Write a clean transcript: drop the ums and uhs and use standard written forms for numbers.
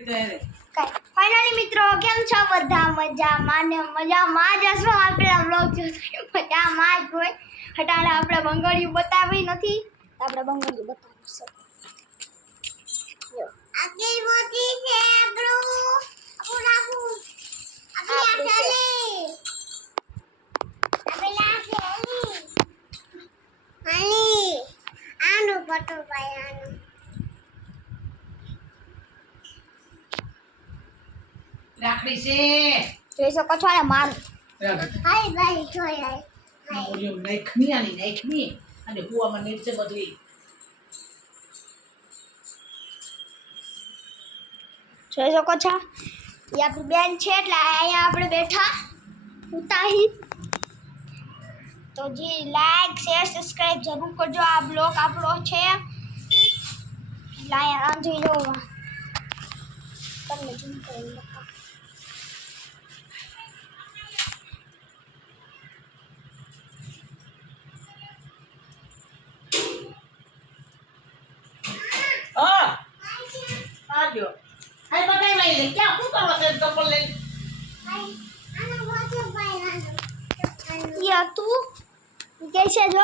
finally મિત્રો કેમ છો બધા મજામાં ને મજામાં જ હશો આપણા બ્લોગ જોતા મજામાં જ હોય હટાણે આપણે બંગડીયું બતાવી નથી આપણે બંગડીયું બતાવીશું આગળ મોટી છે આપણું આનું પટો ભાઈ આનું રાખડી છે જોઈ શકો છો આ મારું હાય ભાઈ જોઈ હાય ઓરિયો નાખની અને કુવામાં નીચે બધી જોઈ શકો છો એ આપણી બેન છે એટલે અહીંયા આપણે બેઠા ઉતાહી તો જી લાઈક શેર સબસ્ક્રાઇબ જરૂર કરજો આ બ્લોગ આપણો છે લાયા આમ જોઈ લો તમને ઝૂમ કરીને બતાવો આજો હાય બતાઈ લઈ લે ક્યાં શું કરો છે ચપ્પલ લઈ યા તું કે છે જો